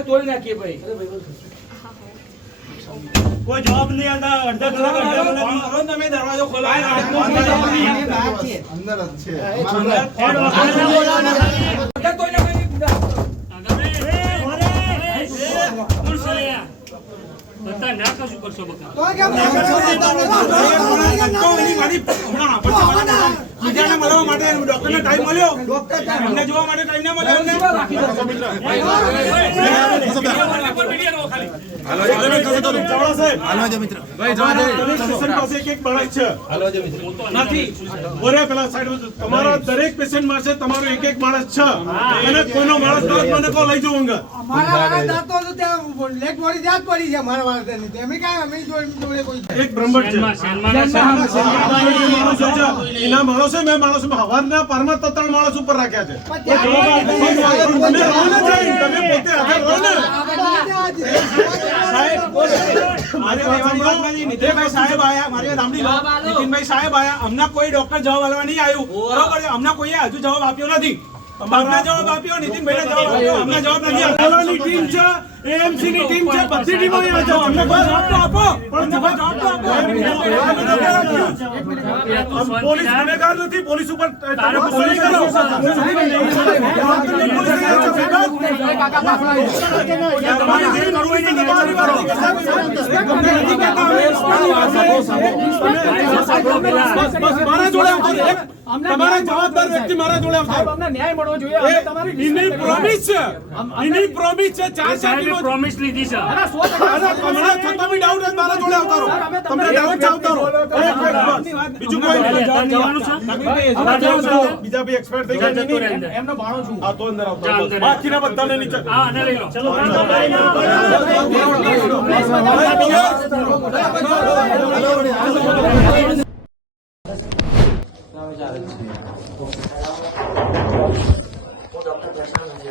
તોડી નાખીએ ભાઈ કોઈ જવાબ નહીં આલતા અડધા કલાક અડધા તમે દરવાજો ખોલાય અંદર જ છે બધા તોડી નાખો. બધા ના કશું કરશો બકા બીજાને મળવા માટે ડોક્ટરને ટાઈમ મળ્યો. અમને જોવા માટે ટાઈમ ના મળ્યો સાહેબ, તમારા સ્ટેશન પાસે એક એક માણસ છે. નથી. બોલે પેલા સાઈડ પર. તમારા દરેક પેશન્ટ પાસે તમારો એક એક માણસ છે. અને કોઈનો માણસ મને કો લઈ એક બ્રહ્મટ છે. શેનમાં- શેનમાં માણસો છે. એના માણસો મેં માણસો હવારના પારમાં તો ત્રણ માણસ ઉપર રાખ્યા છે. તમે રહો ને તમે પોતે હાજર રહો ને. મારી વાત સાંભળો. નીતિનભાઈ સાહેબ આયા. મારી વાત સાંભળી લો નીતિનભાઈ સાહેબ આયા. અમને કોઈ ડોક્ટર જવાબ આપવા નહીં આવ્યું. બરોબર? અમને કોઈએ હજુ જવાબ આપ્યો નથી. અમને જવાબ આપ્યો નીતિનભાઈ જવાબ આપ્યો. અમને જવાબ નથી ટીમ છે એએમસી ની ટીમ છે બધી ટીમો અમને જવાબ તો આપો. પણ પોલીસ ગુનેગાર નથી પોલીસ ઉપર મારા જોડે તમારા જવાબદાર વ્યક્તિ મારા જોડે આવજો ન્યાય મળવો જોઈએ એની પ્રોમિસ છે એની પ્રોમિસ છે ચાર ચાર સાહેબે પ્રોમિસ લીધી છે અરે તમને છતાં બી ડાઉટ જ મારા જોડે આવતા રહો તમને ડાઉટ આવતા રહો બીજું કોઈ નહીં. જવાનું છે. બીજા બી એક્સપર્ટ થઈ ગયા. એમનો ભાણો છું આ તો અંદર આવતા. બાકીના બધાને નીચે હા અને લઈ લો ચલો ડૉક્ટર પ્રશાંત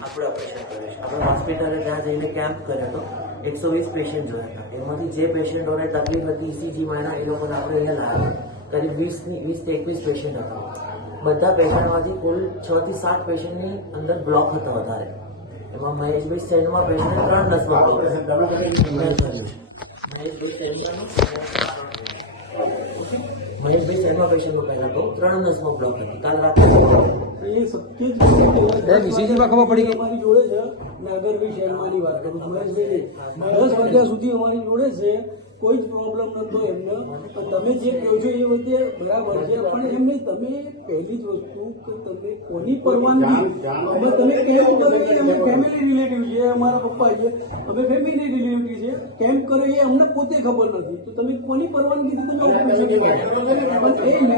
આપણે ઓપરેશન કર્યું છે આપણે હોસ્પિટલે ત્યાં જઈને કેમ્પ કર્યો હતો એકસો વીસ પેશન્ટ જોયા હતા એમાંથી જે પેશન્ટોને તકલીફ હતી ઇસીજીમાં એ લોકોને આપણે અહીંયા લાવ્યા કરીબ વીસની વીસથી એકવીસ પેશન્ટ હતા બધા પેશન્ટમાંથી કુલ છ થી સાત પેશન્ટની અંદર બ્લોક હતો વધારે એમાં મહેશભાઈ સેન્ડમાં પેશન્ટ ત્રણ નસમાં બ્લોક મહેશભાઈ સેન્ડમાં મહેશભાઈ શર્મા પેશન્ટનો પહેલા તો ત્રણ નસમાં બ્લોક હતી. કાલ રાત્રે ઈસીજીમાં ખબર પડી. ગઈ. અમારી જોડે છે. નાગરભાઈ શર્માની વાત કરું છું. મહેશભાઈ દસ વાગ્યા સુધી અમારી જોડે છે. કોઈ જ પ્રોબ્લેમ નતો એમને. તમે જે કહો છો એ વચ્ચે બરાબર છે પણ એમને તમે પહેલી જ વસ્તુ કે તમે કોની પરવાનગી? અમે તમે કેમ કરો એ અમે ફેમિલી રિલેટિવ છે અમારા પપ્પા છે અમે ફેમિલી રિલેટિવ છે કેમ કરો એ અમને પોતે ખબર નથી. તો તમે કોની પરવાનગીથી તમે ઓપરેશન કરો એ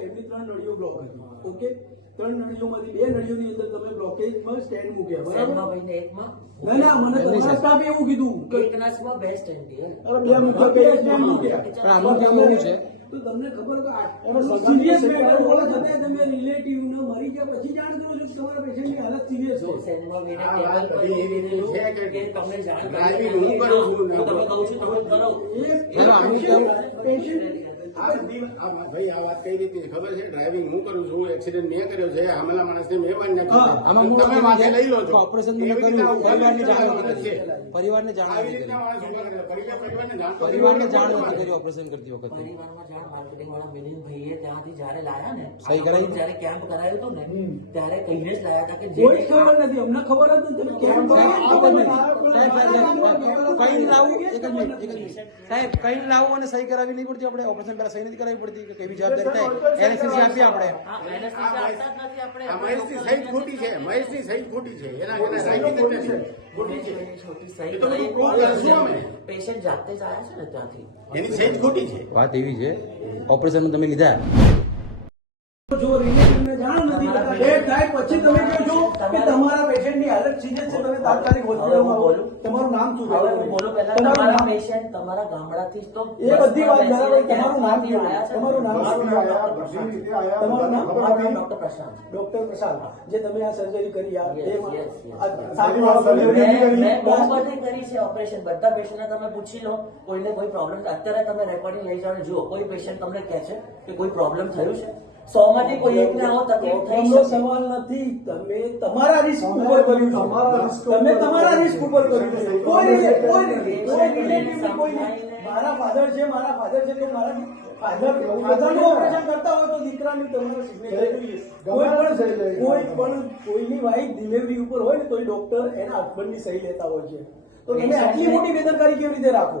એમની ત્રણ નળીઓ બ્લોક હતી ઓકે ત્રણ નળીઓમાંથી બે નળીઓની અંદર તમે બ્લોકેજમાં સ્ટેન્ડ મૂક્યા બરાબર મને એવું કીધું બે સ્ટેન્ડ મૂક્યા છે તો તમને ખબર સિરિયસ મેટર હોવા છતાં તમે રિલેટિવ ને મરી ગયા પછી જાણ કરો છો તમારા પેશન્ટની હાલત સિરિયસ છે શર્માભાઈને ટેબલ પર મૂકી દીધેલું કે તમને જાણ કરી હું કરું છું તમે કહું છું તમે કરો. ભાઈ આ વાત કઈ રીતે? ખબર છે? ડ્રાઇવિંગ હું કરું છું એક્સિડન્ટ મેં કર્યો છે હમણાં માણસને મેં પણ નાખ્યો. તમે માથે લઈ લો છો. ઓપરેશન કર્યું છે. પરિવારને જાણ નથી કરી. પરિવારને જાણ નથી કરી. ઓપરેશન કરતી વખતે. પરિવારમાં જાણ માર્કેટિંગ વાળા મિલિંદભાઈએ ત્યાંથી જ્યારે લાયા ને સહી કરાવી? જ્યારે કેમ્પ કરાયું હતું ને ત્યારે કહીને જ લાયા હતા કે કોઈ ખબર નથી અમને ખબર જ નથી. તમે સાહેબ, કઈ લાવું? એક જ મિનિટ એક જ મિનિટ. સાહેબ કઈ લાવું અને સહી કરાવી નહીં પડતી આપણે? ઓપરેશન પહેલા સહી નથી કરાવી પડતી કે કેવી જવાબદારી થાય? એનેસ્થેસિયા આપી આપણે. મહેશની સહી ખોટી છે મહેશની સહી ખોટી છે. એના સહી જ નથી. ખોટી છે. છોટી સહી તો બધું કરાવી. કરશું અમે. પેશન્ટ જાતે જ આવ્યા છે ને ત્યાંથી. એની સહી ખોટી છે. વાત એવી છે. ઓપરેશન તમે લીધા. જો રિલેટિવને જાણ નથી કરતા. ડેથ થાય પછી તમે કહો છો કે તમારા પેશન્ટની હાલત સિરિયસ છે. તમે તાત્કાલિક હોસ્પિટલમાં બોલો. તમારું નામ શું છે? હું પહેલા તમારા પેશન્ટ તમારા ગામડાથી તો એ બધી વાત બરાબર તમારું નામ છે. તમારું નામ શું? તમારું નામ? ડોક્ટર પ્રશાંત. ડોક્ટર પ્રશાંત. જે તમે આ સર્જરી કરી મેં બહુ કરી. કરી છે ઓપરેશન બધા પેશન્ટને તમે પૂછી લો. કોઈને કોઈ પ્રોબ્લેમ અત્યારે તમે રેકોર્ડિંગ લઈ જાઓ જો જુઓ. કોઈ પેશન્ટ તમને કહે છે કે કોઈ પ્રોબ્લેમ થયું છે? સો માંથી કોઈ એકને આવો તકલીફ થઈ શકે. સવાલ નથી. તમે તમારા રિસ્ક ઉપર કર્યું છે તમે તમારા રિસ્ક ઉપર કર્યું છે કોઈ કોઈ કોઈ કોઈ નહીં. મારા ફાધર છે મારા ફાધર છે તો મારા ફાધર ફાધરનું ઓપરેશન કરતા હોય તો દીકરાની તમારે signature કોઈ પણ કોઈ પણ કોઈની વાઈફ ડિલિવરી ઉપર હોય ને તો ડોક્ટર એના હસબન્ડની સહી લેતા હોય છે. તો તમે આટલી મોટી બેદરકારી કેવી રીતે રાખો?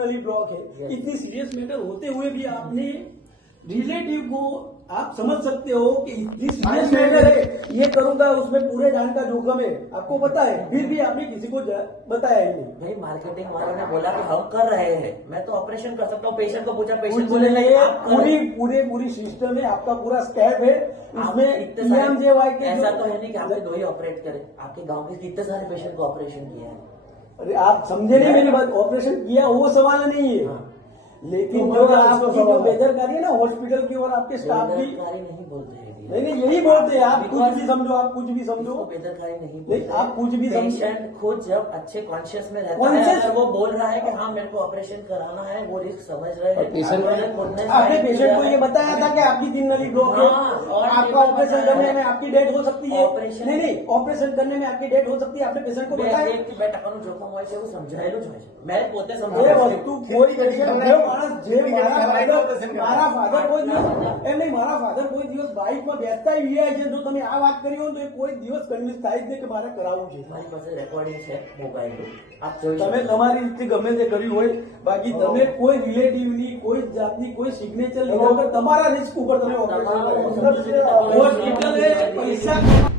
नली ब्लॉक है. इतनी सीरियस मैटर होते हुए भी आपने रिलेटिव को आप समझ सकते हो कि इतनी सीरियस मैटर है। ये करूँगा उसमें पूरे जान का जोखम है। आपको पता है फिर भी आपने किसी को बताया ही नहीं। भाई मार्केटिंग वालों ने बोला कि हम कर रहे हैं। मैं तो ऑपरेशन कर सकता हूँ पेशेंट को पूछा पेशेंट बोले नहीं। पूरी पूरे पूरी सिस्टम है आपका पूरा स्टैप है। के ऐसा तो है नहीं कि आपने दो ही ऑपरेट करे। आपके गाँव के कितने सारे पेशेंट को ऑपरेशन किया है? अरे आप समझे नहीं मेरी बात ऑपरेशन किया वो सवाल नहीं है हाँ। लेकिन तो जो मतलब आपकी उसका जो सवाल है। बेदरकारी है ना हॉस्पिटल की और आपके स्टाफ की बेदरकारी नहीं बोलते हैं भैया। नहीं नहीं यही बोलते हैं आप कुछ Because- भी समझो आप कुछ भी समझो इसको बेदरकारी नहीं नहीं, बोलते आप कुछ भी समझो। पेशेंट खुद जब अच्छे कॉन्शियस में रहता है Conscious- अगर वो बोल रहा है कि हाँ मेरे को ऑपरेशन कराना है वो रिस्क समझ रहे हैं patient- उन्होंने खुद ने आपने sign पेशेंट को किया ये है। बताया था कि आपकी तीन नली ब्लॉक है हाँ, और आपका पेपर ऑपरेशन बताया करने है। में आपकी डेथ हो सकती है Operation- नहीं नहीं ऑपरेशन करने में आपकी डेथ हो सकती है आपने पेशेंट को બે बताया એક બે ટકાનું જોખમ હોય છે એવું સમજાયેલું જ હોય છે મેં પોતે એ સમજાવ્યું વસ્તુ કોઈ પેશન્ટ જે માણસ જે મારા ફાધર મારા ફાધર કોઈ દિવસ એમ નહીં મારા ફાધર કોઈ દિવસ બાઇકમાં બેસતા વીઆઈ છે જો તમે આ વાત કરી હોય તો એ કોઈ દિવસ કન્વિન્સ થાય જ નહીં કે મારે કરાવવું છે. મારી પાસે રેકોર્ડિંગ છે મોબાઈલનું આપ જોઈ તમે. તમારી રીતે ગમે તે કર્યું હોય બાકી તમે કોઈ રિલેટિવની કોઈ જાતની કોઈ સિગ્નેચર લીધા વગર તમારા રિસ્ક ઉપર તમે ઓપરેશન કરો. પૈસા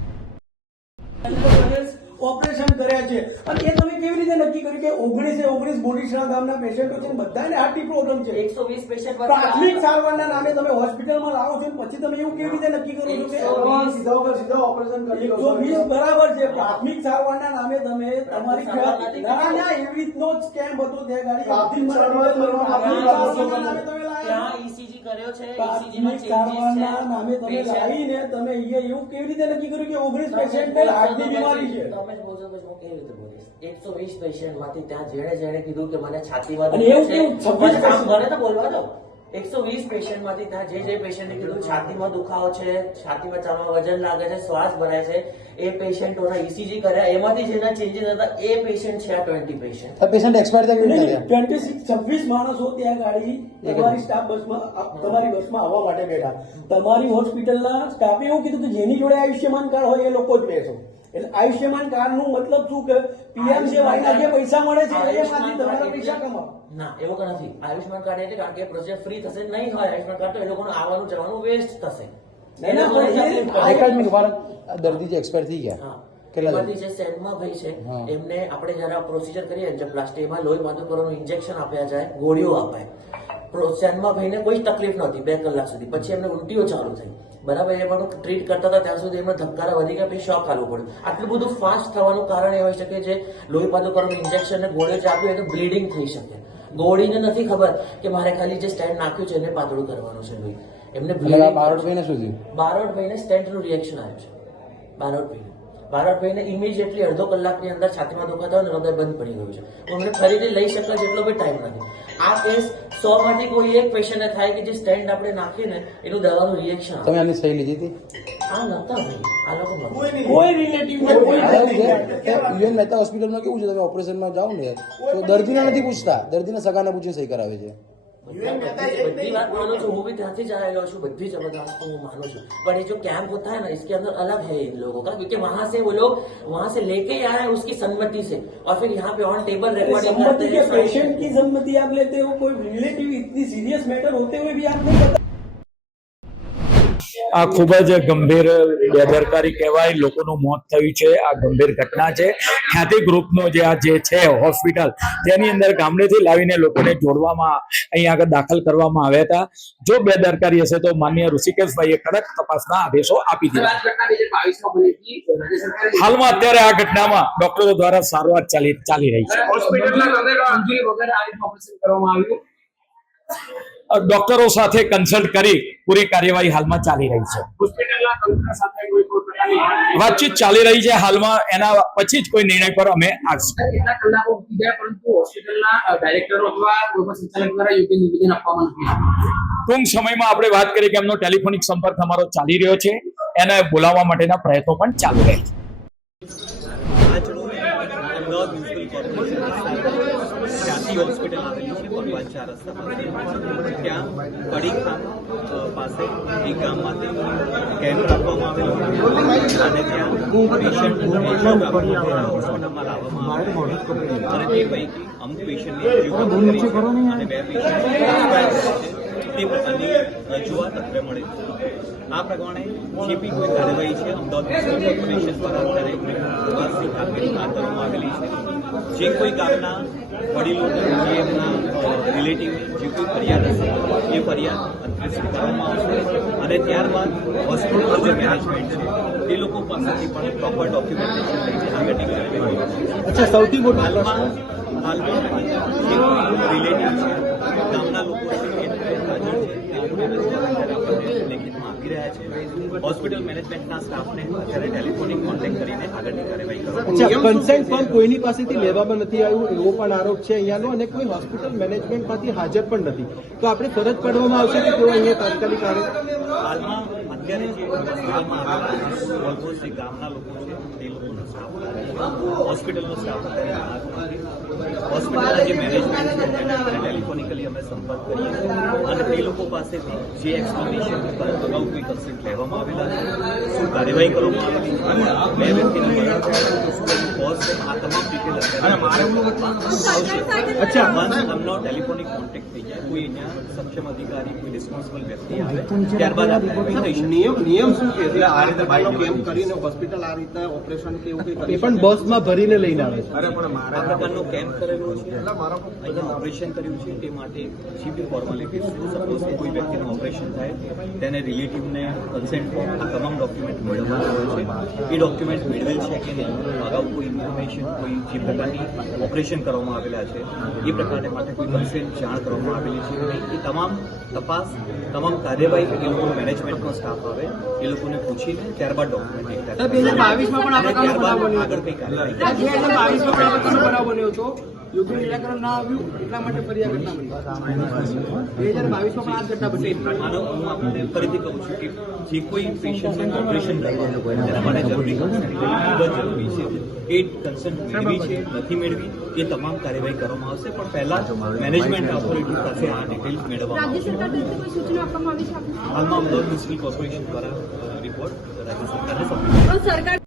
નક્કી ઓગણીસે ઓગણીસ બોડીસણા ગામના પેશન્ટો છે ને બધાને હાર્ટની પ્રોબ્લેમ છે. એકસો વીસ પેશન્ટ પ્રાથમિક સારવારના નામે તમે હોસ્પિટલમાં લાવો છો પછી તમે એવું કેવી રીતે નક્કી કરો છો કે એકસો વીસ. બરાબર છે. પ્રાથમિક સારવારના નામે તમે તમારી ના ના એવી રીતનો જ સ્કેમ હતો તે ગાડી. પ્રાથમિક સારવાર સારવારના નામે તમે લાયા ત્યાં કર્યો છે માં પ્રાથમિક સારવારના નામે તમે લાવીને તમે અહીંયા એવું કેવી રીતે નક્કી કર્યું કે ઓગણીસ પેશન્ટ હાર્ટની બીમારી છે? તમે જ બોલશો તો હું કેવી રીતે બોલીશ? એકસો વીસ પેશન્ટમાંથી ત્યાં જેણે જેણે કીધું કે મને છાતીમાં દુખે છે, કેવું? 26 મને આમ મને તો બોલવા દો. એકસો વીસ પેશન્ટમાંથી ત્યાં જે જે પેશન્ટે કીધું છાતીમાં દુખાવો છે છાતીમાં ચામાં વજન લાગે છે શ્વાસ ભરાય છે એ પેશન્ટોના ઈસીજી કર્યા એમાંથી જેના ચેન્જીસ હતા એ પેશન્ટ છે આ ટ્વેન્ટી પેશન્ટ પેશન્ટ એક્સપાયર થઈ ગયું છે ટ્વેન્ટી સિક્સ છવ્વીસ માણસો ત્યાં ગાડી તમારી સ્ટાફ બસમાં તમારી બસમાં આવવા માટે બેઠા. તમારી હોસ્પિટલના સ્ટાફે એવું કીધું કે જેની જોડે આયુષ્યમાન કાર્ડ હોય એ લોકો જ બેસો. એટલે આયુષ્યમાન કાર્ડનું મતલબ શું કે પીએમજેવાય ના જે પૈસા મળે છે એમાંથી તમારા પૈસા કમાવો ના એવો કે નથી. આયુષ્યમાન કાર્ડ એટલે કારણ કે પ્રોજેક્ટ ફ્રી થશે નહીં હોય આયુષ્યમાન કાર્ડ તો એ લોકોનું આવવાનું જવાનું વેસ્ટ થશે. દર્દી જે એક્સપાયર થઈ ગયા. કેટલા જે સેન્ટમાં ભાઈ છે એમને આપણે જયારે પ્રોસિજર કરીએ એન્જોપ્લાસ્ટી એમાં લોહી બાંધુ કરવાનું ઇન્જેક્શન આપ્યા જાય ગોળીઓ અપાય પ્રો- સેન્ટમાં ભાઈને કોઈ તકલીફ નહોતી બે કલાક સુધી. પછી એમને ઉલટીઓ ચાલુ થઈ. બરાબર એ પણ ટ્રીટ કરતા હતા ત્યાં સુધી એમને ધબકારા વધી ગયા પછી શોક આલવું પડ્યું. આટલું બધું ફાસ્ટ થવાનું કારણ એ હોઈ શકે જે લોહી પાતું કરવાનું ઇન્જેક્શન ને ગોળીઓ હોય એને બ્લીડિંગ થઈ શકે. ગોળીને નથી ખબર કે મારે ખાલી જે સ્ટેન્ડ નાખ્યું છે એને પાતળું કરવાનું છે લોહી એમને બારોટ ભાઈને શું થયું? બારોટભાઈને સ્ટેન્ટનું રિએક્શન આવ્યું છે. બારોટભાઈને બારોટભાઈને ઇમિડિયેટલી અડધો કલાકની અંદર છાતીમાં દુખાતા હોય ને હૃદય બંધ પડી ગયું છે. એમને ફરીથી લઈ શકતા જેટલો બી ટાઈમ નથી. આ કેસ સો માંથી કોઈ એક પેશન્ટને થાય કે જે સ્ટેન્ડ આપણે નાખીને એનું દવાનું રિએક્શન તમે આની સહી લીધી હતી? આ નતા ભાઈ. આ લોકો. કોઈ રિલેટિવ યુએન મહેતા હોસ્પિટલમાં કેવું છે? તમે ઓપરેશનમાં જાઓ ને તો દર્દીને નથી પૂછતા. દર્દીને સગાને પૂછીને સહી કરાવે છે. બધી વાત માનું છું હું पर ये जो कैंप होता है ना इसके अंदर अलग है इन लोगों का क्योंकि वहाँ से वो लोग वहाँ से लेके आए उसकी संमति से। और फिर यहाँ पे ऑन टेबल रिकॉर्डिंग पेशेंट की आप लेते हो कोई रिलेटिव इतनी सीरियस मैटर होते हुए भी आप नहीं बता આ ખૂબ જ ગંભીર બેદરકારી કહેવાય. લોકોનું મોત થયું છે. આ ગંભીર ઘટના છે. ખ્યાતિ ગ્રુપનો જે આ જે છે હોસ્પિટલ તેની અંદર ગામડેથી લાવીને લોકોને જોડવામાં અહીંયા આગળ દાખલ કરવામાં આવ્યા હતા. જો બેદરકારી હશે તો માન્ય ઋષિકેશભાઈએ કડક તપાસના આદેશો આપી દીધા. હાલમાં અત્યારે આ ઘટનામાં ડોક્ટરો દ્વારા સારવાર ચાલી ચાલી રહી છે. અ, ડોક્ટરો સાથે કન્સલ્ટ કરી પૂરી કાર્યવાહી હાલમાં ચાલી રહી છે. વાતચીત? ચાલી રહી છે હાલમાં એના પછી જ કોઈ નિર્ણય પર અમે. ટૂંક સમયમાં આપણે વાત કરીએ કે એમનો ટેલિફોનિક સંપર્ક અમારો ચાલી રહ્યો છે. એને બોલાવવા માટેના પ્રયત્નો પણ ચાલુ રહ્યા છે. અમદાવાદ મ્યુનિસિપલ કોર્પોરેશન હોસ્પિટલ આવેલી છે, ભગવાન ચાર રસ્તા ત્યાં કડી ખાન પાસે એક ગામમાંથી કેમ્પ રાખવામાં આવેલો અને ત્યાં પેશન્ટ હોસ્પિટલમાં લાવવામાં આવેલા અને તે પૈકી અમુક છે અને બે પેશન્ટ તે પ્રકારની રજૂઆત અત્રે મળી. આ પ્રમાણે જે બી કોઈ કાર્યવાહી છે અમદાવાદ કોર્પોરેશન દ્વારા અત્યારે તપાસની કામગીરી હાથ ધરવામાં આવેલી છે. જે કોઈ ગામના વડીલોને જે એમના રિલેટિવ જે કોઈ ફરિયાદ હશે એ ફરિયાદ અત્રે સ્વીકારવામાં આવશે. અને ત્યારબાદ હોસ્પિટલનું જે મેનેજમેન્ટ છે તે લોકો પાસેથી પણ પ્રોપર ડોક્યુમેન્ટેશન લઈને કાર્યવાહી કરશે અચ્છા સૌથી મોટું હાલમાં હાલમાં જે કોઈ રિલેટિવ છે ગામના લોકો છે એ હાજર છે તે લોકોની રજૂઆત અત્યારે આપણને લેખિતમાં આપી રહ્યા છે હોસ્પિટલ મેનેજમેન્ટના સ્ટાફને અત્યારે ટેલિફોનિક કોન્ટેક્ટ કરીને આગળની કાર્યવાહી અચ્છા કન્સેન્ટ પણ કોઈની પાસેથી લેવામાં નથી આવ્યું એવો પણ આરોપ છે અહીંયાનો અને કોઈ હોસ્પિટલ મેનેજમેન્ટમાંથી હાજર પણ નથી. તો આપણે ફરજ પાડવામાં આવશે કે તેઓ અહીંયા તાત્કાલિક આવે? હાલમાં અત્યારે જે હોસ્પિટલમાં ઓલમોસ્ટ ગામના લોકો છે તે લોકોનો સ્ટાફ હોસ્પિટલનો સ્ટાફ અત્યારે હોસ્પિટલના જે મેનેજમેન્ટ છે તેને ટેલિફોનિકલી અમે સંપર્ક કરીએ. અને તે લોકો પાસેથી જે એક્સપ્લેનેશન અગાઉ કોઈ કન્સેન્ટ લેવામાં આવેલા છે શું કાર્યવાહી કરવામાં આવેલી બે વ્યક્તિના મરણ છે, શું એનું કોઝ છે આ તમામ ડિટેલ અચ્છા. વન્સ અમનો ટેલિફોનિક કોન્ટેક્ટ થઈ જાય કોઈ અહીંયા સક્ષમ અધિકારી કોઈ રિસ્પોન્સિબલ વ્યક્તિ આવે ત્યારબાદ નિયમ નિયમ શું છે? એટલે આ રીતે બાઈકનો કેમ્પ કરીને હોસ્પિટલ આ રીતે ઓપરેશન કે એવું કંઈ એ પણ બસમાં ભરીને લઈને આવે છે. આ પ્રકારનો કેમ્પ કરેલું છે. અહીંયા ઓપરેશન કર્યું છે તે માટે જે બી ફોર્માલિટીઝ સપોઝ કોઈ વ્યક્તિનું ઓપરેશન થાય તેને રિલેટિવને કન્સેન્ટ ફોર્મ આ તમામ ડોક્યુમેન્ટ મેળવવાના હોય છે. એ ડોક્યુમેન્ટ મેળવેલ છે કે નહીં? અગાઉ કોઈ ઇન્ફોર્મેશન કોઈ જે પ્રકારની ઓપરેશન કરવામાં આવેલા છે એ પ્રકારને માટે કોઈ કન્સેન્ટ જાણ કરવામાં આવેલી છે કે નહીં? એ તમામ તપાસ તમામ કાર્યવાહી એ લોકો મેનેજમેન્ટનો સ્ટાફ આવે એ લોકોને પૂછીને ત્યારબાદ ડોક્યુમેન્ટ એકઠા ત્યારબાદ આગળ કઈ કાર્યવાહી આનો હું આપને ફરીથી કહું છું કે જે કોઈ પેશન્ટને ઓપરેશન કરવાનું હોય તેના માટે જરૂરી ખૂબ જ જરૂરી છે. એ કન્સન્ટ મેળવી છે નથી મેળવી એ તમામ કાર્યવાહી કરવામાં આવશે. પણ પહેલા મેનેજમેન્ટ ઓથોરિટી પાસે આ ડિટેલ્સ મેળવવામાં રાજ્ય સરકાર તરફથી કોઈ સૂચના આપવામાં આવી છે આપને? હાલમાં અમદાવાદ મ્યુનિસિપલ કોર્પોરેશન દ્વારા રિપોર્ટ રાજ્ય સરકારને સરકાર